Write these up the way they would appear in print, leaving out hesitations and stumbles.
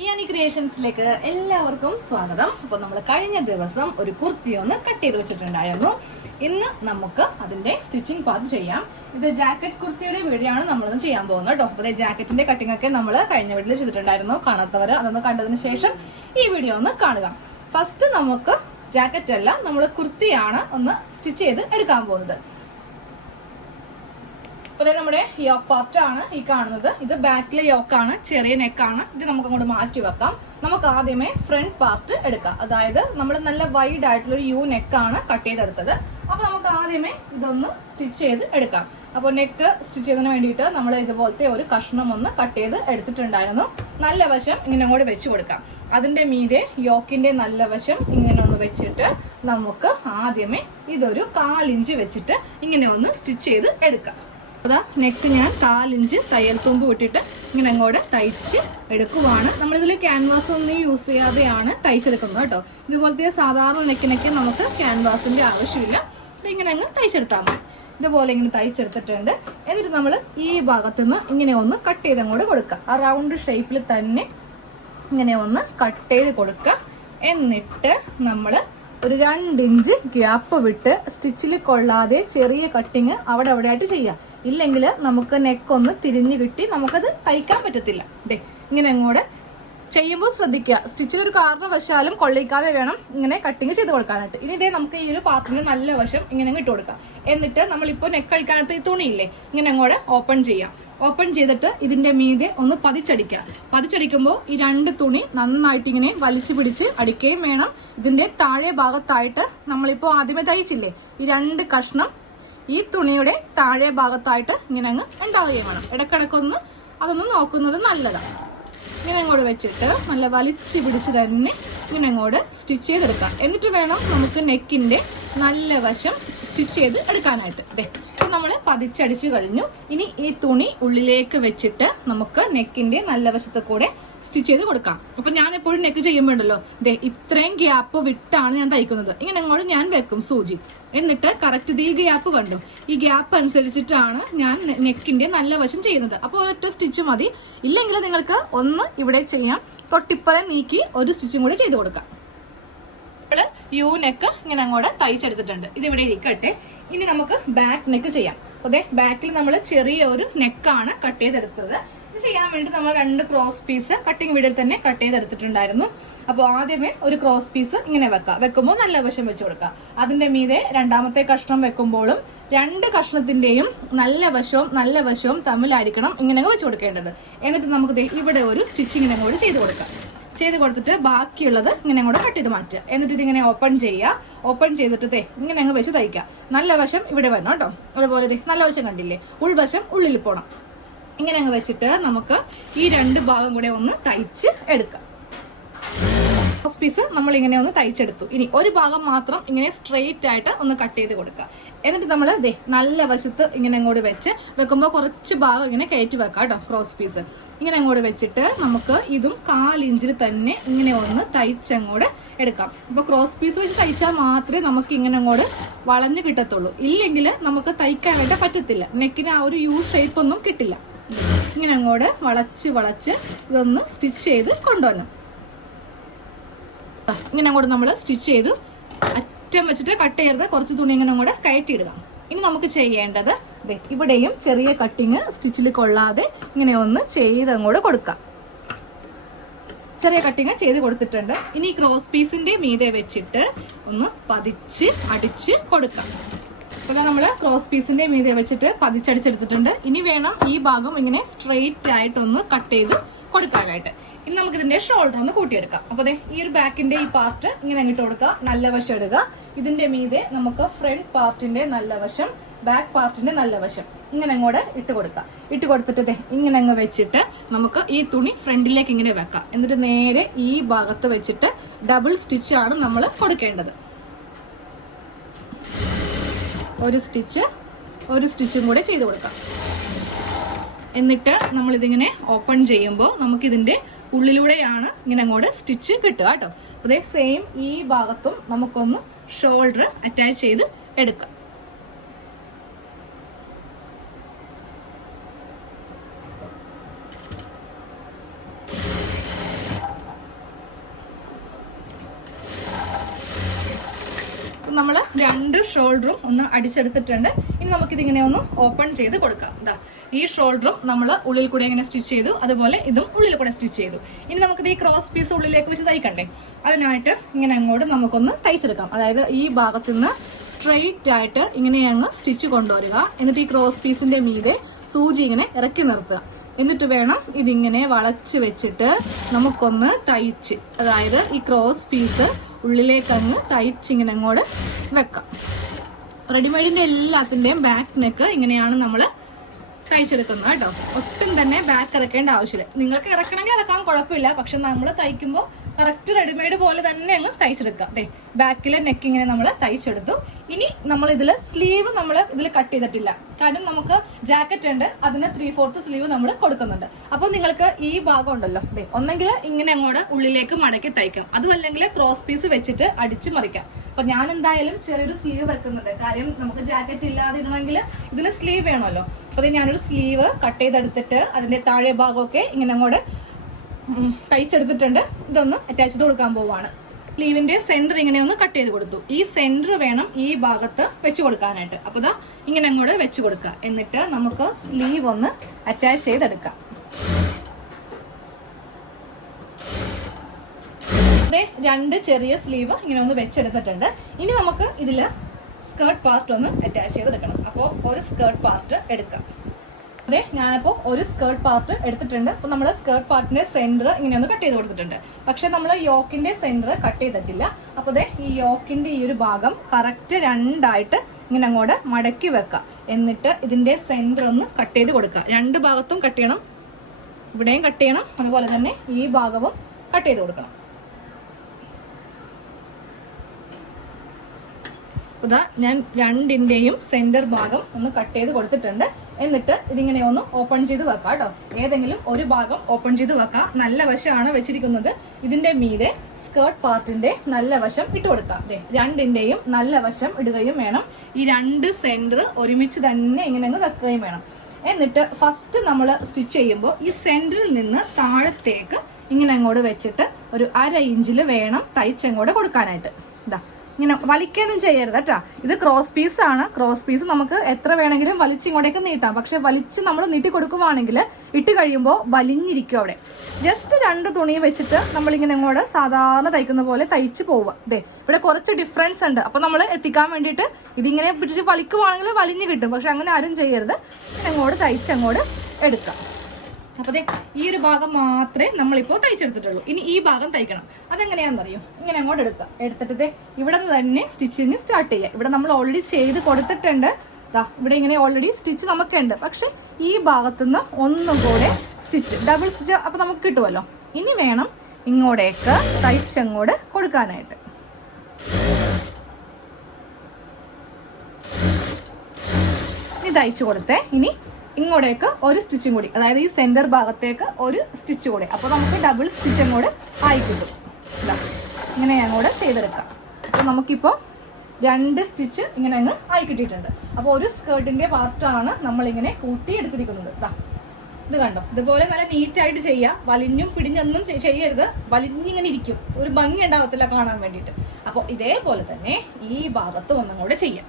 ഇയാനി ക്രിയേഷൻസിലേക്ക് എല്ലാവർക്കും സ്വാഗതം. അപ്പോൾ നമ്മൾ കഴിഞ്ഞ ദിവസം ഒരു കുർത്തി ഒന്ന് കട്ട് ചെയ്ത് വെച്ചിട്ടുണ്ടായിരുന്നു. ഇന്ന് നമുക്ക് അതിന്റെ സ്റ്റിച്ചിങ് പാർട്ട് ചെയ്യാം. ഇത് ജാക്കറ്റ് കുർത്തിയുടെ വീഡിയോ ആണ് നമ്മളൊന്ന് ചെയ്യാൻ പോകുന്നത് കേട്ടോ. അപ്പോൾ ജാക്കറ്റിന്റെ കട്ടിംഗ് ഒക്കെ നമ്മൾ കഴിഞ്ഞ വീഡിയോയിൽ ചെയ്തിട്ടുണ്ടായിരുന്നു. കാണാത്തവർ അതൊന്ന് കണ്ടതിന് ശേഷം ഈ വീഡിയോ ഒന്ന് കാണുക. ഫസ്റ്റ് നമുക്ക് ജാക്കറ്റ് അല്ല, നമ്മൾ കുർത്തിയാണ് ഒന്ന് സ്റ്റിച്ച് ചെയ്ത് എടുക്കാൻ പോകുന്നത്. അപ്പോൾ നമ്മുടെ യോക്ക് പാർട്ട് ആണ് ഈ കാണുന്നത്. ഇത് ബാക്കിലെ യോക്കാണ്, ചെറിയ നെക്കാണ്. ഇത് നമുക്ക് അങ്ങോട്ട് മാറ്റി വെക്കാം. നമുക്ക് ആദ്യമേ ഫ്രണ്ട് പാർട്ട് എടുക്കാം. അതായത് നമ്മൾ നല്ല വൈഡ് ആയിട്ടുള്ള ഒരു യു നെക്കാണ് കട്ട് ചെയ്തെടുത്തത്. അപ്പൊ നമുക്ക് ആദ്യമേ ഇതൊന്ന് സ്റ്റിച്ച് ചെയ്ത് എടുക്കാം. അപ്പോൾ നെക്ക് സ്റ്റിച്ച് ചെയ്തതിന് വേണ്ടിയിട്ട് നമ്മൾ ഇതുപോലത്തെ ഒരു കഷ്ണം ഒന്ന് കട്ട് ചെയ്ത് എടുത്തിട്ടുണ്ടായിരുന്നു. നല്ല വശം ഇങ്ങനെ അങ്ങോട്ട് വെച്ച് കൊടുക്കാം. അതിന്റെ മീതെ യോക്കിന്റെ നല്ല വശം ഇങ്ങനെ ഒന്ന് വെച്ചിട്ട് നമുക്ക് ആദ്യമേ ഇതൊരു 1/4 ഇഞ്ച് വെച്ചിട്ട് ഇങ്ങനെ ഒന്ന് സ്റ്റിച്ച് ചെയ്ത് എടുക്കാം. അതാ നെക്ക് ഞാൻ 1/4 ഇഞ്ച് തയ്യൽ തുമ്പ് വിട്ടിട്ട് ഇങ്ങനെ അങ്ങോട്ട് തയ്ച്ച് എടുക്കുവാണ്. നമ്മളിതിൽ ക്യാൻവാസ് ഒന്നും യൂസ് ചെയ്യാതെയാണ് തയ്ച്ചെടുക്കുന്നത് കേട്ടോ. ഇതുപോലത്തെ സാധാരണ നെക്കിനൊക്കെ നമുക്ക് ക്യാൻവാസിന്റെ ആവശ്യമില്ല. ഇങ്ങനെ അങ്ങ് തയ്ച്ചെടുത്താൽ മതി. ഇതുപോലെ ഇങ്ങനെ തയ്ച്ചെടുത്തിട്ടുണ്ട്. എന്നിട്ട് നമ്മൾ ഈ ഭാഗത്തുനിന്ന് ഇങ്ങനെ ഒന്ന് കട്ട് ചെയ്ത് അങ്ങോട്ട് കൊടുക്കുക. ആ റൗണ്ട് ഷേപ്പിൽ തന്നെ ഇങ്ങനെ ഒന്ന് കട്ട് ചെയ്ത് കൊടുക്കുക. എന്നിട്ട് നമ്മൾ ഒരു 2 ഇഞ്ച് ഗ്യാപ്പ് വിട്ട് സ്റ്റിച്ചിൽ കൊള്ളാതെ ചെറിയ കട്ടിങ് അവിടെ ആയിട്ട് ചെയ്യാം. ഇല്ലെങ്കിൽ നമുക്ക് നെക്കൊന്ന് തിരിഞ്ഞു കിട്ടി നമുക്കത് തയ്ക്കാൻ പറ്റത്തില്ല. ഇങ്ങനെ അങ്ങോട്ട് ചെയ്യുമ്പോൾ ശ്രദ്ധിക്കുക, സ്റ്റിച്ചിൽ ഒരു കാരണവശാലും കൊള്ളിക്കാതെ വേണം ഇങ്ങനെ കട്ടിങ് ചെയ്ത് കൊടുക്കാനായിട്ട്. ഇനി നമുക്ക് ഈ ഒരു പാത്രത്തിന് നല്ല വശം ഇങ്ങനെ ഇട്ട് കൊടുക്കാം. എന്നിട്ട് നമ്മളിപ്പോൾ നെക്ക് അടിക്കാനായിട്ട് ഈ തുണിയില്ലേ ഇങ്ങനെ അങ്ങോട്ട് ഓപ്പൺ ചെയ്യാം. ഓപ്പൺ ചെയ്തിട്ട് ഇതിന്റെ മീതെ ഒന്ന് പതിച്ചടിക്കുക. പതിച്ചടിക്കുമ്പോൾ ഈ 2 തുണി നന്നായിട്ട് ഇങ്ങനെ വലിച്ചു പിടിച്ച് അടിക്കുകയും വേണം. ഇതിന്റെ താഴെ ഭാഗത്തായിട്ട് നമ്മളിപ്പോൾ ആദ്യമേ തയ്ച്ചില്ലേ ഈ 2 കഷ്ണം ഈ തുണിയുടെ താഴെ ഭാഗത്തായിട്ട് ഇങ്ങനെ അങ്ങ് ഉണ്ടാവുകയും വേണം. ഇടക്കിടക്കൊന്ന് അതൊന്ന് നോക്കുന്നത് നല്ലതാണ്. ഇങ്ങനെ അങ്ങോട്ട് വെച്ചിട്ട് നല്ല വലിച്ചു പിടിച്ച് തന്നെ ഇങ്ങനെ അങ്ങോട്ട് സ്റ്റിച്ച് ചെയ്തെടുക്കാം. എന്നിട്ട് വേണം നമുക്ക് നെക്കിന്റെ നല്ല വശം സ്റ്റിച്ച് ചെയ്ത് എടുക്കാനായിട്ട്. ഇപ്പൊ നമ്മൾ പതിച്ചടിച്ചു കഴിഞ്ഞു. ഇനി ഈ തുണി ഉള്ളിലേക്ക് വെച്ചിട്ട് നമുക്ക് നെക്കിന്റെ നല്ല വശത്തെ കൂടെ സ്റ്റിച്ച് ചെയ്ത് കൊടുക്കാം. അപ്പൊ ഞാൻ എപ്പോഴും നെക്ക് ചെയ്യുമ്പോണ്ടല്ലോ ഇത്രയും ഗ്യാപ്പ് വിട്ടാണ് ഞാൻ തയ്ക്കുന്നത്. ഇങ്ങനെ അങ്ങോട്ട് ഞാൻ വെക്കും സൂചി. എന്നിട്ട് കറക്റ്റ് ഈ ഗ്യാപ്പ് കണ്ടു. ഈ ഗ്യാപ്പ് അനുസരിച്ചിട്ടാണ് ഞാൻ നെക്കിന്റെ നല്ല വശം ചെയ്യുന്നത്. അപ്പോൾ ഒരൊറ്റ സ്റ്റിച്ച് മതി. ഇല്ലെങ്കിൽ നിങ്ങൾക്ക് ഒന്ന് ഇവിടെ ചെയ്യാം, തൊട്ടിപ്പറെ നീക്കി ഒരു സ്റ്റിച്ചും കൂടി ചെയ്ത് കൊടുക്കാം. യു നെക്ക് ഇങ്ങനെ അങ്ങോട്ട് തയ്ച്ചെടുത്തിട്ടുണ്ട്. ഇത് ഇവിടെ ഇരിക്കട്ടെ. ഇനി നമുക്ക് ബാക്ക് നെക്ക് ചെയ്യാം. അതെ, ബാക്കിൽ നമ്മൾ ചെറിയ ഒരു നെക്കാണ് കട്ട് ചെയ്തെടുത്തത്. ഇത് ചെയ്യാൻ വേണ്ടി നമ്മൾ 2 ക്രോസ് പീസ് കട്ടിങ് വീഡിയോയിൽ തന്നെ കട്ട് ചെയ്തെടുത്തിട്ടുണ്ടായിരുന്നു. അപ്പോൾ ആദ്യമേ ഒരു ക്രോസ് പീസ് ഇങ്ങനെ വെക്കാം. വെക്കുമ്പോൾ നല്ല വശം വെച്ച് കൊടുക്കുക. അതിന്റെ മീതെ രണ്ടാമത്തെ കഷ്ണം വെക്കുമ്പോഴും 2 കഷ്ണത്തിന്റെയും നല്ല വശവും തമ്മിലായിരിക്കണം ഇങ്ങനെ വെച്ച് കൊടുക്കേണ്ടത്. എന്നിട്ട് നമുക്ക് ഇവിടെ ഒരു സ്റ്റിച്ചിങ്ങിനെ കൂടി ചെയ്ത് കൊടുക്കാം. ചെയ്ത് കൊടുത്തിട്ട് ബാക്കിയുള്ളത് ഇങ്ങനെ കൂടെ കട്ട് ചെയ്ത് മാറ്റുക. എന്നിട്ട് ഇതിങ്ങനെ ഓപ്പൺ ചെയ്യുക. ഓപ്പൺ ചെയ്തിട്ട് ഇങ്ങനെ അങ്ങ് വെച്ച് തയ്ക്കുക. നല്ല വശം ഇവിടെ വരണം കേട്ടോ. അതുപോലെ നല്ല വശം കണ്ടില്ലേ, ഉൾവശം ഉള്ളിൽ പോണം. ഇങ്ങനെ അങ്ങ് വെച്ചിട്ട് നമുക്ക് ഈ 2 ഭാഗം കൂടെ ഒന്ന് തയ്ച്ച് എടുക്കാം. ഫസ്റ്റ് പീസ് നമ്മൾ ഇങ്ങനെ ഒന്ന് തയ്ച്ചെടുത്തു. ഇനി ഒരു ഭാഗം മാത്രം ഇങ്ങനെ സ്ട്രെയിറ്റ് ആയിട്ട് ഒന്ന് കട്ട് ചെയ്ത് കൊടുക്കുക. എന്നിട്ട് നമ്മൾ നല്ല വശത്ത് ഇങ്ങനെ അങ്ങോട്ട് വെച്ച് വെക്കുമ്പോൾ കുറച്ച് ഭാഗം ഇങ്ങനെ കയറ്റി വെക്കാം കേട്ടോ. ക്രോസ് പീസ് ഇങ്ങനെ അങ്ങോട്ട് വെച്ചിട്ട് നമുക്ക് ഇതും 1/4 ഇഞ്ചിൽ തന്നെ ഇങ്ങനെ ഒന്ന് തയ്ച്ചങ്ങോട്ട് എടുക്കാം. അപ്പൊ ക്രോസ് പീസ് വെച്ച് തയ്ച്ചാൽ മാത്രമേ നമുക്ക് ഇങ്ങനെ അങ്ങോട്ട് വളഞ്ഞു കിട്ടത്തുള്ളൂ. ഇല്ലെങ്കിൽ നമുക്ക് തയ്ക്കാനായിട്ട് പറ്റത്തില്ല. നെക്കിന് ആ ഒരു യു ഷേപ്പ് ഒന്നും കിട്ടില്ല. ഇങ്ങനെ അങ്ങോട്ട് വളച്ച് ഇതൊന്ന് സ്റ്റിച്ച് ചെയ്ത് കൊണ്ടുവരണം. ഇങ്ങനെ അങ്ങോട്ട് നമ്മൾ സ്റ്റിച്ച് ചെയ്ത് അറ്റം വെച്ചിട്ട് കട്ട് ചെയ്ത് കുറച്ച് തുണി ഇങ്ങനെ അങ്ങോട്ട് കയറ്റിയിടുക. ഇനി നമുക്ക് ചെയ്യേണ്ടത് ഇവിടെയും ചെറിയ കട്ടിങ് സ്റ്റിച്ചിൽ കൊള്ളാതെ ഇങ്ങനെ ഒന്ന് ചെയ്ത് അങ്ങോട്ട് കൊടുക്കാം. ചെറിയ കട്ടിങ് ചെയ്ത് കൊടുത്തിട്ടുണ്ട്. ഇനി ക്രോസ് പീസിന്റെ മീതെ വെച്ചിട്ട് ഒന്ന് പതിച്ച് അടിച്ച് കൊടുക്കാം. അപ്പോൾ നമ്മൾ ക്രോസ് പീസിന്റെ മീതെ വെച്ചിട്ട് പതിച്ചടിച്ചെടുത്തിട്ടുണ്ട്. ഇനി വേണം ഈ ഭാഗം ഇങ്ങനെ സ്ട്രെയിറ്റ് ആയിട്ടൊന്ന് കട്ട് ചെയ്ത് കൊടുക്കാനായിട്ട്. ഇനി നമുക്ക് ഇതിന്റെ ഷോൾഡർ ഒന്ന് കൂട്ടിയെടുക്കാം. അപ്പൊ ഈ ഒരു ബാക്കിന്റെ ഈ പാർട്ട് ഇങ്ങനെ ഇട്ട് കൊടുക്കുക. നല്ല വശം ഇടുക. ഇതിന്റെ മീതെ നമുക്ക് ഫ്രണ്ട് പാർട്ടിന്റെ നല്ല വശം, ബാക്ക് പാർട്ടിന്റെ നല്ല വശം ഇങ്ങനെ അങ്ങോട്ട് ഇട്ട് കൊടുക്കുക. ഇട്ട് കൊടുത്തിട്ട് ഇങ്ങനെ അങ്ങ് വെച്ചിട്ട് നമുക്ക് ഈ തുണി ഫ്രണ്ടിലേക്ക് ഇങ്ങനെ വെക്കാം. എന്നിട്ട് നേരെ ഈ ഭാഗത്ത് വെച്ചിട്ട് ഡബിൾ സ്റ്റിച്ച് ആണ് നമ്മൾ കൊടുക്കേണ്ടത്. ഒരു സ്റ്റിച്ചും കൂടെ ചെയ്ത് കൊടുക്കാം. എന്നിട്ട് നമ്മളിതിങ്ങനെ ഓപ്പൺ ചെയ്യുമ്പോൾ നമുക്കിതിന്റെ ഉള്ളിലൂടെയാണ് ഇങ്ങനെ അങ്ങോട്ട് സ്റ്റിച്ച് കിട്ടുക കേട്ടോ. അതേ സെയിം ഈ ഭാഗത്തും നമുക്കൊന്ന് ഷോൾഡർ അറ്റാച്ച് ചെയ്ത് എടുക്കാം. നമ്മൾ 2 ഷോൾഡറും ഒന്ന് അടിച്ചെടുത്തിട്ടുണ്ട്. ഇനി നമുക്കിതിങ്ങനെ ഒന്ന് ഓപ്പൺ ചെയ്ത് കൊടുക്കാം. ഇതാ ഈ ഷോൾഡറും നമ്മൾ ഉള്ളിൽ കൂടെ ഇങ്ങനെ സ്റ്റിച്ച് ചെയ്തു, അതുപോലെ ഇതും ഉള്ളിൽ കൂടെ സ്റ്റിച്ച് ചെയ്തു. ഇനി നമുക്കിത് ഈ ക്രോസ് പീസ് ഉള്ളിലേക്ക് വെച്ച് തയ്ക്കണ്ടേ, അതിനായിട്ട് ഇങ്ങനെ അങ്ങോട്ട് നമുക്കൊന്ന് തയ്ച്ചെടുക്കാം. അതായത് ഈ ഭാഗത്തു നിന്ന് സ്ട്രെയിറ്റ് ആയിട്ട് ഇങ്ങനെ അങ്ങ് സ്റ്റിച്ച് കൊണ്ടുവരിക. എന്നിട്ട് ഈ ക്രോസ് പീസിന്റെ മീതെ സൂചി ഇങ്ങനെ ഇറക്കി നിർത്തുക. എന്നിട്ട് വേണം ഇതിങ്ങനെ വളച്ച് വെച്ചിട്ട് നമുക്കൊന്ന് തയ്ച്ച്, അതായത് ഈ ക്രോസ് പീസ് ഉള്ളിലേക്ക് അങ്ങ് തയ്ച്ചിങ്ങനെ അങ്ങോട്ട് വെക്കാം. റെഡിമെയ്ഡിന്റെ എല്ലാത്തിന്റെയും ബാക്ക് നെക്ക് ഇങ്ങനെയാണ് നമ്മൾ തയ്ച്ചെടുക്കുന്നത് കേട്ടോ. ഒട്ടും തന്നെ ബാക്ക് ഇറക്കേണ്ട ആവശ്യമില്ല. നിങ്ങൾക്ക് ഇറക്കണമെങ്കിൽ ഇറക്കാൻ കുഴപ്പമില്ല, പക്ഷെ നമ്മൾ തയ്ക്കുമ്പോൾ കറക്റ്റ് റെഡിമെയ്ഡ് പോലെ തന്നെ അങ്ങ് തയ്ച്ചെടുക്കാം. അതെ, ബാക്കിലെ നെക്ക് ഇങ്ങനെ നമ്മൾ തയ്ച്ചെടുത്തു. ഇനി നമ്മൾ ഇതിൽ സ്ലീവ് നമ്മൾ ഇതിൽ കട്ട് ചെയ്തിട്ടില്ല, കാരണം നമുക്ക് ജാക്കറ്റ് ഉണ്ട്, അതിന് 3/4 സ്ലീവ് നമ്മൾ കൊടുക്കുന്നുണ്ട്. അപ്പോൾ നിങ്ങൾക്ക് ഈ ഭാഗം ഉണ്ടല്ലോ, ഒന്നെങ്കിൽ ഇങ്ങനെ അങ്ങോട്ട് ഉള്ളിലേക്ക് മടക്കി തയ്ക്കാം, അതും അല്ലെങ്കിൽ ക്രോസ് പീസ് വെച്ചിട്ട് അടിച്ചു മറിക്കാം. അപ്പൊ ഞാൻ എന്തായാലും ചെറിയൊരു സ്ലീവ് വെക്കുന്നുണ്ട്, കാര്യം നമുക്ക് ജാക്കറ്റ് ഇല്ലാതെ ഇടണമെങ്കിൽ ഇതിന് സ്ലീവ് വേണമല്ലോ. അപ്പൊ ഞാനൊരു സ്ലീവ് കട്ട് ചെയ്തെടുത്തിട്ട് അതിന്റെ താഴെ ഭാഗമൊക്കെ ഇങ്ങനെ അങ്ങോട്ട് തയ്ച്ചെടുത്തിട്ടുണ്ട്. ഇതൊന്ന് അറ്റാച്ച് ചെയ്ത് കൊടുക്കാൻ പോവാണ്. സ്ലീവിന്റെ സെന്റർ ഇങ്ങനെ ഒന്ന് കട്ട് ചെയ്ത് കൊടുത്തു. ഈ സെന്റർ വേണം ഈ ഭാഗത്ത് വെച്ച് കൊടുക്കാനായിട്ട്. അപ്പൊ ഇതാ ഇങ്ങനെ അങ്ങോട്ട് വെച്ച് കൊടുക്കുക. എന്നിട്ട് നമുക്ക് സ്ലീവ് ഒന്ന് അറ്റാച്ച് ചെയ്തെടുക്കാം. അതെ, 2 ചെറിയ സ്ലീവ് ഇങ്ങനെ ഒന്ന് വെച്ചെടുത്തിട്ടുണ്ട്. ഇനി നമുക്ക് ഇതില് സ്കേർട്ട് പാർട്ട് ഒന്ന് അറ്റാച്ച് ചെയ്തെടുക്കണം. അപ്പോൾ ഒരു സ്കേർട്ട് പാർട്ട് എടുക്കാം. അതെ, ഞാനിപ്പോൾ ഒരു സ്കേർട്ട് പാർട്ട് എടുത്തിട്ടുണ്ട്. അപ്പോൾ നമ്മൾ സ്കേർട്ട് പാർട്ടിന്റെ സെന്റർ ഇങ്ങനെ ഒന്ന് കട്ട് ചെയ്ത് കൊടുത്തിട്ടുണ്ട്. പക്ഷെ നമ്മൾ യോക്കിന്റെ സെന്റർ കട്ട് ചെയ്തിട്ടില്ല. അപ്പോൾ അതെ, ഈ യോക്കിന്റെ ഈ ഒരു ഭാഗം കറക്റ്റ് 2ആയിട്ട് ഇങ്ങനെ അങ്ങോട്ട് മടക്കി വെക്കാം. എന്നിട്ട് ഇതിന്റെ സെന്റർ ഒന്ന് കട്ട് ചെയ്ത് കൊടുക്കുക. 2 ഭാഗത്തും കട്ട് ചെയ്യണം, ഇവിടെയും കട്ട് ചെയ്യണം, അതുപോലെ തന്നെ ഈ ഭാഗവും കട്ട് ചെയ്ത് കൊടുക്കണം. ഇതാ ഞാൻ 2ന്റെയും സെന്റർ ഭാഗം ഒന്ന് കട്ട് ചെയ്ത് കൊടുത്തിട്ടുണ്ട്. എന്നിട്ട് ഇതിങ്ങനെ ഒന്ന് ഓപ്പൺ ചെയ്ത് വെക്കാം കേട്ടോ. ഏതെങ്കിലും ഒരു ഭാഗം ഓപ്പൺ ചെയ്ത് വെക്കാം. നല്ല വശമാണ് വെച്ചിരിക്കുന്നത്. ഇതിന്റെ മീതെ സ്കേർട്ട് പാർട്ടിന്റെ നല്ല വശം ഇട്ട് കൊടുക്കാം. 2ന്റെയും നല്ല വശം ഇടുകയും വേണം. ഈ 2 സെന്റർ ഒരുമിച്ച് തന്നെ ഇങ്ങനെ അങ്ങ് വെക്കുകയും വേണം. എന്നിട്ട് ഫസ്റ്റ് നമ്മൾ സ്റ്റിച്ച് ചെയ്യുമ്പോൾ ഈ സെന്ററിൽ നിന്ന് താഴത്തേക്ക് ഇങ്ങനെ അങ്ങോട്ട് വെച്ചിട്ട് ഒരു 1/2 ഇഞ്ചിൽ വേണം തയ്ച്ചങ്ങോട്ട് കൊടുക്കാനായിട്ട്. ഇതാ ഇങ്ങനെ വലിക്കൊന്നും ചെയ്യരുത് കേട്ടോ. ഇത് ക്രോസ് പീസ് ആണ്. ക്രോസ് പീസ് നമുക്ക് എത്ര വേണമെങ്കിലും വലിച്ചിങ്ങോട്ടേക്ക് നീട്ടാം. പക്ഷെ വലിച്ച് നമ്മൾ നീട്ടി കൊടുക്കുവാണെങ്കിൽ ഇട്ട് കഴിയുമ്പോൾ വലിഞ്ഞിരിക്കും അവിടെ. ജസ്റ്റ് 2 തുണി വെച്ചിട്ട് നമ്മളിങ്ങനെ അങ്ങോട്ട് സാധാരണ തയ്ക്കുന്ന പോലെ തയ്ച്ച് പോവുക. അതെ, ഇവിടെ കുറച്ച് ഡിഫറൻസ് ഉണ്ട്. അപ്പൊ നമ്മൾ എത്തിക്കാൻ വേണ്ടിയിട്ട് ഇതിങ്ങനെ പിടിച്ച് വലിക്കുവാണെങ്കിൽ വലിഞ്ഞു കിട്ടും. പക്ഷെ അങ്ങനെ ആരും ചെയ്യരുത്. അങ്ങോട്ട് തയ്ച്ചങ്ങോട്ട് എടുക്കാം. അപ്പൊ ഈ ഒരു ഭാഗം മാത്രമേ നമ്മളിപ്പോൾ തയ്ച്ചെടുത്തിട്ടുള്ളൂ. ഇനി ഈ ഭാഗം തയ്ക്കണം. അതെങ്ങനെയാണെന്നറിയോ, ഇങ്ങനെ അങ്ങോട്ട് എടുക്കാം. എടുത്തിട്ട് ഇവിടെ നിന്ന് തന്നെ സ്റ്റിച്ചിങ് സ്റ്റാർട്ട് ചെയ്യാം. ഇവിടെ നമ്മൾ ഓൾറെഡി ചെയ്ത് കൊടുത്തിട്ടുണ്ട്. ഇവിടെ ഇങ്ങനെ ഓൾറെഡി സ്റ്റിച്ച് നമുക്കുണ്ട്. പക്ഷെ ഈ ഭാഗത്തുനിന്ന് ഒന്നും കൂടെ സ്റ്റിച്ച്, ഡബിൾ സ്റ്റിച്ച് അപ്പൊ നമുക്ക് കിട്ടുമല്ലോ. ഇനി വേണം ഇങ്ങോട്ടേക്ക് തയ്ച്ചങ്ങോട്ട് കൊടുക്കാനായിട്ട്. ഇനി തയ്ച്ചു കൊടുത്തേ. ഇനി ഇങ്ങോട്ടേക്ക് ഒരു സ്റ്റിച്ചും കൂടി, അതായത് ഈ സെന്റർ ഭാഗത്തേക്ക് ഒരു സ്റ്റിച്ച് കൂടി. അപ്പോൾ നമുക്ക് ഡബിൾ സ്റ്റിച്ച് അങ്ങോട്ട് ആയി കിട്ടും. ഇങ്ങനെ അങ്ങോട്ട് ചെയ്തെടുക്കാം. അപ്പോൾ നമുക്കിപ്പോൾ 2 സ്റ്റിച്ച് ഇങ്ങനെ അങ്ങ് ആയി കിട്ടിയിട്ടുണ്ട്. അപ്പോൾ ഒരു സ്കേർട്ടിന്റെ പാർട്ടാണ് നമ്മളിങ്ങനെ കൂട്ടിയെടുത്തിരിക്കുന്നത്. ഇത് കണ്ടോ, ഇതുപോലെ നല്ല നീറ്റായിട്ട് ചെയ്യുക. വലിഞ്ഞും പിടിഞ്ഞൊന്നും ചെയ്യരുത്. വലിഞ്ഞിങ്ങനെ ഇരിക്കും, ഒരു ഭംഗി ഉണ്ടാകത്തില്ല കാണാൻ വേണ്ടിയിട്ട്. അപ്പോൾ ഇതേപോലെ തന്നെ ഈ ഭാഗത്ത് ഒന്നും കൂടെ ചെയ്യാം.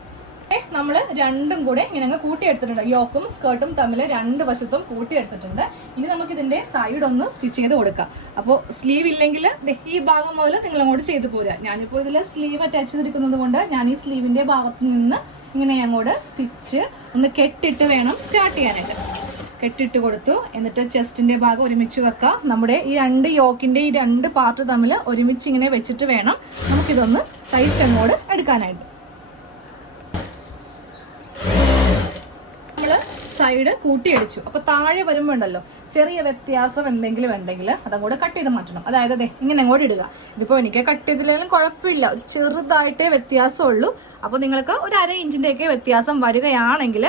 നമ്മൾ 2ഉം കൂടെ ഇങ്ങനെ അങ്ങ് കൂട്ടിയെടുത്തിട്ടുണ്ട്. യോക്കും സ്കേർട്ടും തമ്മിൽ 2 വശത്തും കൂട്ടിയെടുത്തിട്ടുണ്ട്. ഇനി നമുക്ക് ഇതിന്റെ സൈഡ് ഒന്ന് സ്റ്റിച്ച് ചെയ്ത് കൊടുക്കാം. അപ്പോൾ സ്ലീവ് ഇല്ലെങ്കിൽ ഈ ഭാഗം മുതൽ നിങ്ങൾ അങ്ങോട്ട് ചെയ്ത് പോരുക. ഞാനിപ്പോൾ ഇതിൽ സ്ലീവ് അറ്റാച്ച് ചെയ്തിരിക്കുന്നത് കൊണ്ട് ഞാൻ ഈ സ്ലീവിന്റെ ഭാഗത്ത് നിന്ന് ഇങ്ങനെ അങ്ങോട്ട് സ്റ്റിച്ച് ഒന്ന് കെട്ടിട്ട് വേണം സ്റ്റാർട്ട് ചെയ്യാനായിട്ട്. കെട്ടിട്ട് കൊടുത്തു. എന്നിട്ട് ചെസ്റ്റിന്റെ ഭാഗം ഒരുമിച്ച് വെക്കാം. നമ്മുടെ ഈ 2 യോക്കിന്റെ ഈ 2 പാർട്ട് തമ്മിൽ ഒരുമിച്ച് ഇങ്ങനെ വെച്ചിട്ട് വേണം നമുക്കിതൊന്ന് തയ്ച്ചങ്ങോട്ട് എടുക്കാനായിട്ട്. സൈഡ് കൂട്ടിയടിച്ചു. അപ്പൊ താഴെ വരുമ്പോ ഉണ്ടല്ലോ ചെറിയ വ്യത്യാസം എന്തെങ്കിലും ഉണ്ടെങ്കിൽ അതങ്ങോട്ട് കട്ട് ചെയ്ത് മാറ്റണം. അതായത് അതെ ഇങ്ങനെ അങ്ങോട്ട് ഇടുക. ഇതിപ്പോ എനിക്ക് കട്ട് ചെയ്തില്ലെങ്കിലും കുഴപ്പമില്ല, ചെറുതായിട്ടേ വ്യത്യാസമുള്ളൂ. അപ്പൊ നിങ്ങൾക്ക് ഒരു 1/2 ഇഞ്ചിന്റെ ഒക്കെ വ്യത്യാസം വരികയാണെങ്കിൽ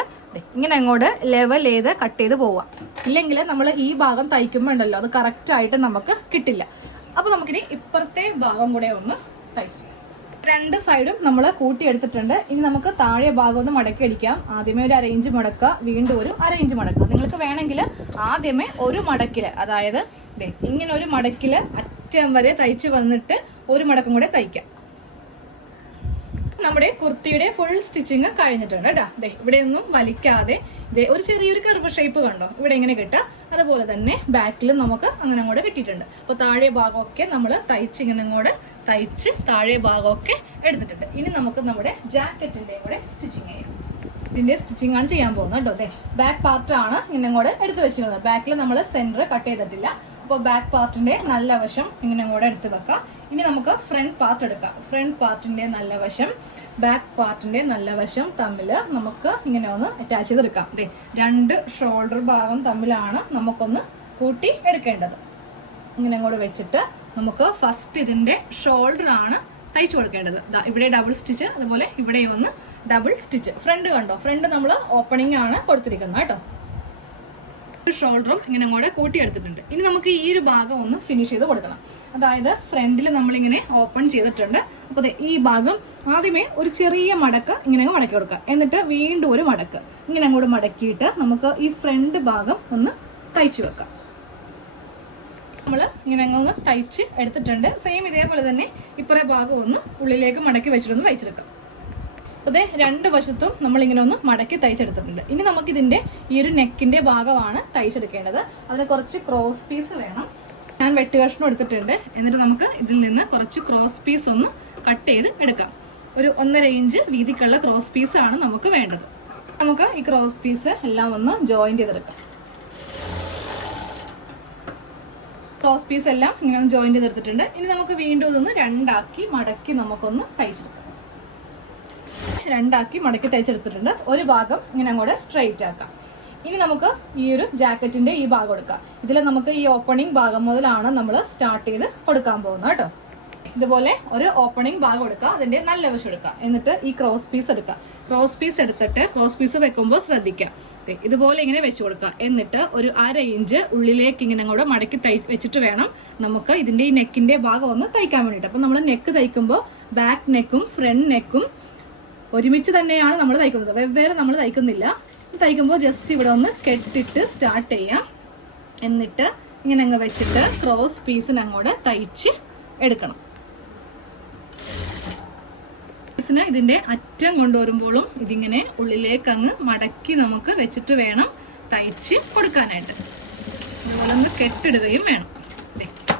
ഇങ്ങനെ അങ്ങോട്ട് ലെവൽ ചെയ്ത് കട്ട് ചെയ്ത് പോവാം. ഇല്ലെങ്കിൽ നമ്മൾ ഈ ഭാഗം തയ്ക്കുമ്പോ ഉണ്ടല്ലോ അത് കറക്റ്റ് ആയിട്ട് നമുക്ക് കിട്ടില്ല. അപ്പൊ നമുക്കിനി ഇപ്പുറത്തെ ഭാഗം കൂടെ ഒന്ന് തയ്ച്ചു. 2 സൈഡും നമ്മൾ കൂട്ടിയെടുത്തിട്ടുണ്ട്. ഇനി നമുക്ക് താഴെ ഭാഗം ഒന്ന് മടക്കി അടിക്കാം. ആദ്യമേ ഒരു 1/2 ഇഞ്ച് മടക്കുക, വീണ്ടും ഒരു 1/2 ഇഞ്ച് മടക്കുക. നിങ്ങൾക്ക് വേണമെങ്കിൽ ആദ്യമേ ഒരു മടക്കില്, അതായത് ഇങ്ങനെ ഒരു മടക്കില് അറ്റം വരെ തയ്ച്ച് വന്നിട്ട് ഒരു മടക്കും കൂടെ തയ്ക്കാം. നമ്മുടെ കുർത്തിയുടെ ഫുൾ സ്റ്റിച്ചിങ് കഴിഞ്ഞിട്ടുണ്ട് കേട്ടോ. അതെ, ഇവിടെ ഒന്നും വലിക്കാതെ ഒരു ചെറിയൊരു കർവ് ഷേപ്പ് കണ്ടോ ഇവിടെ ഇങ്ങനെ കിട്ടുക. അതുപോലെ തന്നെ ബാക്കിലും നമുക്ക് അങ്ങനെ അങ്ങോട്ട് കിട്ടിയിട്ടുണ്ട്. അപ്പൊ താഴെ ഭാഗമൊക്കെ നമ്മൾ തയ്ച്ച് ഇങ്ങനെ അങ്ങോട്ട് തയ്ച്ച് താഴെ ഭാഗമൊക്കെ എടുത്തിട്ടുണ്ട്. ഇനി നമുക്ക് നമ്മുടെ ജാക്കറ്റിന്റെ കൂടെ സ്റ്റിച്ചിങ് ചെയ്യാം. ഇതിന്റെ സ്റ്റിച്ചിങ് ആണ് ചെയ്യാൻ പോകുന്നത് കേട്ടോ. അതെ, ബാക്ക് പാർട്ട് ആണ് ഇങ്ങനെ അങ്ങോട്ട് എടുത്ത് വെച്ചിരുന്നത്. ബാക്കിൽ നമ്മൾ സെന്റർ കട്ട് ചെയ്തിട്ടില്ല. അപ്പോൾ ബാക്ക് പാർട്ടിന്റെ നല്ല വശം ഇങ്ങനെ അങ്ങോട്ട് എടുത്ത് വെക്കാം. ഇനി നമുക്ക് ഫ്രണ്ട് പാർട്ട് എടുക്കാം. ഫ്രണ്ട് പാർട്ടിന്റെ നല്ല വശം ബാക്ക് പാർട്ടിന്റെ നല്ല വശം തമ്മിൽ നമുക്ക് ഇങ്ങനെ ഒന്ന് അറ്റാച്ച് ചെയ്തെടുക്കാം. അതെ, രണ്ട് ഷോൾഡർ ഭാഗം തമ്മിലാണ് നമുക്കൊന്ന് കൂട്ടി എടുക്കേണ്ടത്. ഇങ്ങനെ അങ്ങോട്ട് വെച്ചിട്ട് നമുക്ക് ഫസ്റ്റ് ഇതിന്റെ ഷോൾഡർ ആണ് തയ്ച്ചു കൊടുക്കേണ്ടത്. ഇവിടെ ഡബിൾ സ്റ്റിച്ച്, അതുപോലെ ഇവിടെ ഒന്ന് ഡബിൾ സ്റ്റിച്ച്. ഫ്രണ്ട് കണ്ടോ, ഫ്രണ്ട് നമ്മൾ ഓപ്പണിംഗ് ആണ് കൊടുത്തിരിക്കുന്നത് കേട്ടോ. ഷോൾഡറും ഇങ്ങനെ അങ്ങോട്ട് കൂട്ടിയെടുത്തിട്ടുണ്ട്. ഇനി നമുക്ക് ഈ ഒരു ഭാഗം ഒന്ന് ഫിനിഷ് ചെയ്ത് കൊടുക്കണം. അതായത് ഫ്രണ്ടിൽ നമ്മളിങ്ങനെ ഓപ്പൺ ചെയ്തിട്ടുണ്ട്. അപ്പോൾ ഈ ഭാഗം ആദ്യമേ ഒരു ചെറിയ മടക്ക് ഇങ്ങനെ മടക്കി കൊടുക്കുക. എന്നിട്ട് വീണ്ടും ഒരു മടക്ക് ഇങ്ങനെ അങ്ങോട്ട് മടക്കിയിട്ട് നമുക്ക് ഈ ഫ്രണ്ട് ഭാഗം ഒന്ന് തയ്ച്ചു വെക്കാം. നമ്മൾ ഇങ്ങനെ അങ്ങ് തയ്ച്ച് എടുത്തിട്ടുണ്ട്. സെയിം ഇതേപോലെ തന്നെ ഇപ്പുറേ ഭാഗം ഒന്ന് ഉള്ളിലേക്ക് മടക്കി വെച്ചിട്ടൊന്ന് തയ്ച്ചെടുക്കാം. അതെ, രണ്ട് വശത്തും നമ്മളിങ്ങനെ ഒന്ന് മടക്കി തയ്ച്ചെടുത്തിട്ടുണ്ട്. ഇനി നമുക്ക് ഇതിന്റെ ഈ ഒരു നെക്കിന്റെ ഭാഗമാണ് തയ്ച്ചെടുക്കേണ്ടത്. അതിന് കുറച്ച് ക്രോസ് പീസ് വേണം. ഞാൻ വെട്ട് കഷ്ണം എടുത്തിട്ടുണ്ട്. എന്നിട്ട് നമുക്ക് ഇതിൽ നിന്ന് കുറച്ച് ക്രോസ് പീസ് ഒന്ന് കട്ട് ചെയ്ത് എടുക്കാം. ഒരു 1.5 ഇഞ്ച് വീതിക്കുള്ള ക്രോസ് പീസ് ആണ് നമുക്ക് വേണ്ടത്. നമുക്ക് ഈ ക്രോസ് പീസ് എല്ലാം ഒന്ന് ജോയിൻ ചെയ്തെടുക്കാം. ക്രോസ് പീസ് എല്ലാം ഇങ്ങനെ ഒന്ന് ജോയിൻ ചെയ്തെടുത്തിട്ടുണ്ട്. ഇനി നമുക്ക് വീണ്ടും ഇതൊന്ന് രണ്ടാക്കി മടക്കി നമുക്കൊന്ന് തയ്ച്ചെടുക്കാം. രണ്ടാക്കി മടക്കി തയ്ച്ചെടുത്തിട്ടുണ്ട്. ഒരു ഭാഗം ഇങ്ങനെ അങ്ങോട്ട് സ്ട്രെയിറ്റ് ആക്കാം. ഇനി നമുക്ക് ഈ ഒരു ജാക്കറ്റിന്റെ ഈ ഭാഗം എടുക്കാം. ഇതിൽ നമുക്ക് ഈ ഓപ്പണിംഗ് ഭാഗം മുതലാണ് നമ്മൾ സ്റ്റാർട്ട് ചെയ്ത് കൊടുക്കാൻ പോകുന്നത് കേട്ടോ. ഇതുപോലെ ഒരു ഓപ്പണിംഗ് ഭാഗം എടുക്കുക, അതിന്റെ നല്ല വശം എടുക്കുക. എന്നിട്ട് ഈ ക്രോസ് പീസ് എടുക്കുക. ക്രോസ് പീസ് എടുത്തിട്ട് ക്രോസ് പീസ് വെക്കുമ്പോൾ ശ്രദ്ധിക്കുക, ഇതുപോലെ ഇങ്ങനെ വെച്ച് കൊടുക്കുക. എന്നിട്ട് ഒരു 1/2 ഇഞ്ച് ഉള്ളിലേക്ക് ഇങ്ങനെ അങ്ങോട്ട് മടക്കി വെച്ചിട്ട് വേണം നമുക്ക് ഇതിന്റെ ഈ നെക്കിന്റെ ഭാഗം ഒന്ന് തയ്ക്കാൻ വേണ്ടിയിട്ട്. അപ്പൊ നമ്മൾ നെക്ക് തയ്ക്കുമ്പോൾ ബാക്ക് നെക്കും ഫ്രണ്ട് നെക്കും ഒരുമിച്ച് തന്നെയാണ് നമ്മൾ തയ്ക്കുന്നത്, വെവ്വേറെ നമ്മൾ തയ്ക്കുന്നില്ല. തയ്ക്കുമ്പോൾ ജസ്റ്റ് ഇവിടെ ഒന്ന് കെട്ടിട്ട് സ്റ്റാർട്ട് ചെയ്യാം. എന്നിട്ട് ഇങ്ങനെ അങ്ങ് വെച്ചിട്ട് ക്രോസ് പീസിന് അങ്ങോട്ട് തയ്ച്ച് എടുക്കണം. പീസിന് ഇതിന്റെ അറ്റം കൊണ്ടുവരുമ്പോഴും ഇതിങ്ങനെ ഉള്ളിലേക്ക് അങ്ങ് മടക്കി നമുക്ക് വെച്ചിട്ട് വേണം തയ്ച്ച് കൊടുക്കാനായിട്ട്. അതുപോലെ ഒന്ന് കെട്ടിടുകയും വേണം.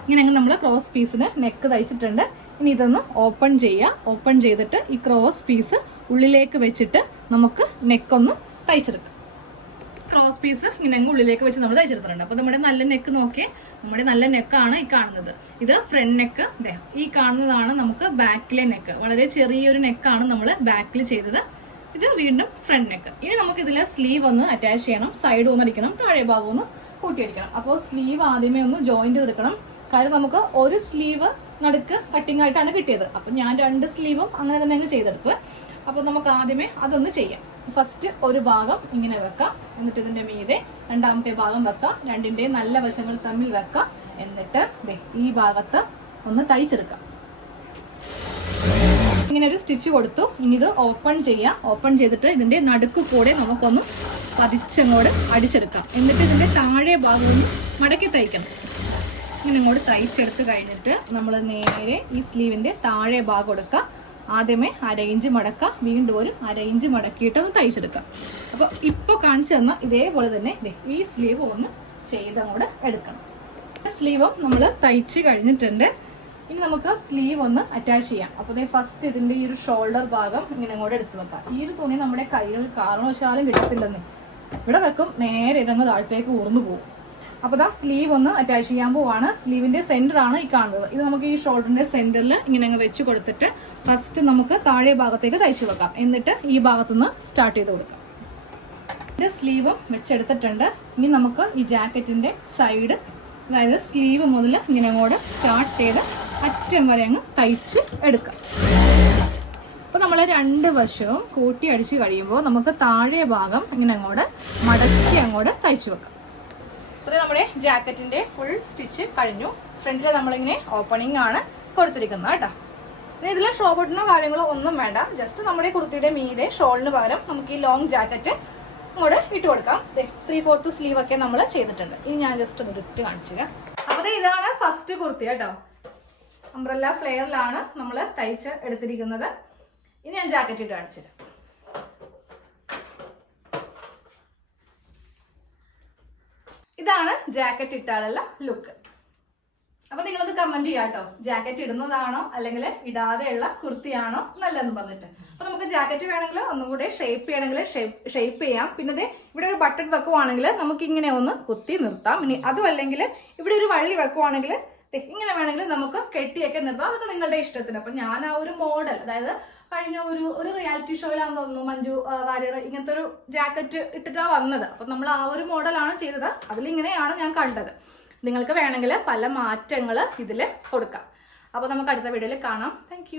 ഇങ്ങനെ അങ്ങ് നമ്മൾ ക്രോസ് പീസിന് നെക്ക് തയ്ച്ചിട്ടുണ്ട്. ഇനി ഇതൊന്ന് ഓപ്പൺ ചെയ്യുക. ഓപ്പൺ ചെയ്തിട്ട് ഈ ക്രോസ് പീസ് ഉള്ളിലേക്ക് വെച്ചിട്ട് നമുക്ക് നെക്കൊന്ന് തയ്ച്ചെടുക്കാം. ക്രോസ് പീസ് ഇങ്ങനെ അങ്ങ് ഉള്ളിലേക്ക് വെച്ച് നമ്മൾ തയ്ച്ചെടുത്തിട്ടുണ്ട്. അപ്പൊ നമ്മുടെ നല്ല നെക്ക് നോക്കിയേ, നമ്മുടെ നല്ല നെക്കാണ് ഈ കാണുന്നത്. ഇത് ഫ്രണ്ട് നെക്ക്. ഈ കാണുന്നതാണ് നമുക്ക് ബാക്കിലെ നെക്ക്. വളരെ ചെറിയൊരു നെക്കാണ് നമ്മൾ ബാക്കിൽ ചെയ്തത്. ഇത് വീണ്ടും ഫ്രണ്ട് നെക്ക്. ഇനി നമുക്ക് ഇതിലെ സ്ലീവ് ഒന്ന് അറ്റാച്ച് ചെയ്യണം. സൈഡ് ഒന്ന് അടിക്കണം, താഴെ ഭാഗം ഒന്ന് കൂട്ടിയടിക്കണം. അപ്പോൾ സ്ലീവ് ആദ്യമേ ഒന്ന് ജോയിൻ ചെയ്തെടുക്കണം. കാര്യം നമുക്ക് ഒരു സ്ലീവ് നടുക്ക് കട്ടിങ് ആയിട്ടാണ് കിട്ടിയത്. അപ്പൊ ഞാൻ 2 സ്ലീവും അങ്ങനെ തന്നെ അങ്ങ് ചെയ്തെടുക്കുക. അപ്പൊ നമുക്ക് ആദ്യമേ അതൊന്ന് ചെയ്യാം. ഫസ്റ്റ് ഒരു ഭാഗം ഇങ്ങനെ വെക്കാം. എന്നിട്ട് ഇതിന്റെ മീതെ രണ്ടാമത്തെ ഭാഗം വെക്കാം. രണ്ടിന്റെ നല്ല വശങ്ങൾ തമ്മിൽ വെക്കാം. എന്നിട്ട് ഈ ഭാഗത്ത് ഒന്ന് തയ്ച്ചെടുക്കാം. ഇങ്ങനെ ഒരു സ്റ്റിച്ച് കൊടുത്തു. ഇനി ഇത് ഓപ്പൺ ചെയ്യാം. ഓപ്പൺ ചെയ്തിട്ട് ഇതിന്റെ നടുക്ക് കൂടെ നമുക്കൊന്ന് പതിച്ചങ്ങോട്ട് അടിച്ചെടുക്കാം. എന്നിട്ട് ഇതിന്റെ താഴെ ഭാഗം ഒന്ന് മടക്കി തയ്ക്കണം. ഇങ്ങനെ ഇങ്ങോട്ട് തയ്ച്ചെടുത്ത് കഴിഞ്ഞിട്ട് നമ്മൾ നേരെ ഈ സ്ലീവിന്റെ താഴെ ഭാഗം എടുക്കുക. ആദ്യമേ 1/2 ഇഞ്ച് മടക്കാം, വീണ്ടും ഒരു 1/2 ഇഞ്ച് മടക്കിയിട്ട് ഒന്ന് തയ്ച്ചെടുക്കാം. അപ്പൊ ഇപ്പൊ കാണിച്ചു തന്ന ഇതേപോലെ തന്നെ ഈ സ്ലീവ് ഒന്ന് ചെയ്തങ്ങോട്ട് എടുക്കണം. സ്ലീവും നമ്മൾ തയ്ച്ച് കഴിഞ്ഞിട്ടുണ്ട്. ഇനി നമുക്ക് സ്ലീവ് ഒന്ന് അറ്റാച്ച് ചെയ്യാം. അപ്പോൾ ഫസ്റ്റ് ഇതിന്റെ ഈ ഒരു ഷോൾഡർ ഭാഗം ഇങ്ങനെ അങ്ങോട്ട് എടുത്തു വെക്കാം. ഈ ഒരു തുണി നമ്മുടെ കയ്യിൽ ഒരു കാരണവശാലും കിട്ടത്തില്ലെന്ന്. ഇവിടെ വെക്കും, നേരെ ഇതങ്ങ് താഴത്തേക്ക് ഊർന്നു പോകും. അപ്പോൾ സ്ലീവ് ഒന്ന് അറ്റാച്ച് ചെയ്യാൻ പോവാണ്. സ്ലീവിന്റെ സെന്റർ ആണ് ഈ കാണുന്നത്. ഇത് നമുക്ക് ഈ ഷോൾഡറിന്റെ സെന്ററിൽ ഇങ്ങനെ അങ്ങ് വെച്ച് കൊടുത്തിട്ട് ഫസ്റ്റ് നമുക്ക് താഴെ ഭാഗത്തേക്ക് തയ്ച്ചു വെക്കാം. എന്നിട്ട് ഈ ഭാഗത്തുനിന്ന് സ്റ്റാർട്ട് ചെയ്ത് കൊടുക്കാം. ഇതിന്റെ സ്ലീവും വെച്ചെടുത്തിട്ടുണ്ട്. ഇനി നമുക്ക് ഈ ജാക്കറ്റിന്റെ സൈഡ്, അതായത് സ്ലീവ് മുതൽ ഇങ്ങനെ അങ്ങോട്ട് സ്റ്റാർട്ട് ചെയ്ത് അറ്റം വരെ അങ്ങ് തയ്ച്ച് എടുക്കാം. അപ്പോൾ നമ്മൾ 2 വശവും കൂട്ടി അടിച്ച് കഴിയുമ്പോൾ നമുക്ക് താഴെ ഭാഗം ഇങ്ങനെ അങ്ങോട്ട് മടക്കി അങ്ങോട്ട് തയ്ച്ചു വെക്കാം. അപ്പോൾ നമ്മുടെ ജാക്കറ്റിന്റെ ഫുൾ സ്റ്റിച്ച് കഴിഞ്ഞു. ഫ്രണ്ടിൽ നമ്മളിങ്ങനെ ഓപ്പണിംഗ് ആണ് കൊടുത്തിരിക്കുന്നത് കേട്ടോ. ഇതിൽ ഷോ ബട്ടണോ കാര്യങ്ങളോ ഒന്നും വേണ്ട. ജസ്റ്റ് നമ്മുടെ കുർത്തിയുടെ മീതെ ഷോളിന് പകരം നമുക്ക് ഈ ലോങ് ജാക്കറ്റ് ഇങ്ങോട്ട് ഇട്ട് കൊടുക്കാം. 3/4 സ്ലീവ് ഒക്കെ നമ്മൾ ചെയ്തിട്ടുണ്ട്. ഇനി ഞാൻ ജസ്റ്റ് ഒന്ന് ഇട്ട് കാണിച്ചു തരാം. അപ്പോൾ ഇതാണ് ഫസ്റ്റ് കുർത്തി കേട്ടോ. അംബ്രല്ല ഫ്ലെയറിലാണ് നമ്മൾ തയ്ച്ച് എടുത്തിരിക്കുന്നത്. ഇനി ഞാൻ ജാക്കറ്റ് ഇട്ട് കാണിച്ചു തരാം. ഇതാണ് ജാക്കറ്റ് ഇട്ടാലുള്ള ലുക്ക്. അപ്പൊ നിങ്ങളത് കമന്റ് ചെയ്യാം കേട്ടോ, ജാക്കറ്റ് ഇടുന്നതാണോ അല്ലെങ്കിൽ ഇടാതെയുള്ള കുർത്തിയാണോ നല്ലതെന്ന് പറഞ്ഞിട്ട്. അപ്പൊ നമുക്ക് ജാക്കറ്റ് വേണമെങ്കിൽ ഒന്നുകൂടെ ഷേപ്പ് ചെയ്യണമെങ്കിൽ ഷേപ്പ് ചെയ്യാം. പിന്നെ ഇത് ഇവിടെ ഒരു ബട്ടൺ വെക്കുവാണെങ്കിൽ നമുക്ക് ഇങ്ങനെ ഒന്ന് കുത്തി നിർത്താം. ഇനി അതും അല്ലെങ്കിൽ ഇവിടെ ഒരു വള്ളി വെക്കുവാണെങ്കിൽ ഇങ്ങനെ വേണമെങ്കിൽ നമുക്ക് കെട്ടിയൊക്കെ നിർത്താം. അതൊക്കെ നിങ്ങളുടെ ഇഷ്ടത്തിന്. അപ്പൊ ഞാൻ ആ ഒരു മോഡൽ, അതായത് കഴിഞ്ഞ ഒരു റിയാലിറ്റി ഷോയിലാണെന്ന് തോന്നുന്നു മഞ്ജു വാര്യർ ഇങ്ങനത്തെ ഒരു ജാക്കറ്റ് ഇട്ടിട്ടാണ് വന്നത്. അപ്പൊ നമ്മൾ ആ ഒരു മോഡലാണ് ചെയ്തത്. അതിലിങ്ങനെയാണ് ഞാൻ കണ്ടത്. നിങ്ങൾക്ക് വേണമെങ്കിൽ പല മാറ്റങ്ങൾ ഇതിൽ കൊടുക്കാം. അപ്പോൾ നമുക്ക് അടുത്ത വീഡിയോയിൽ കാണാം. താങ്ക്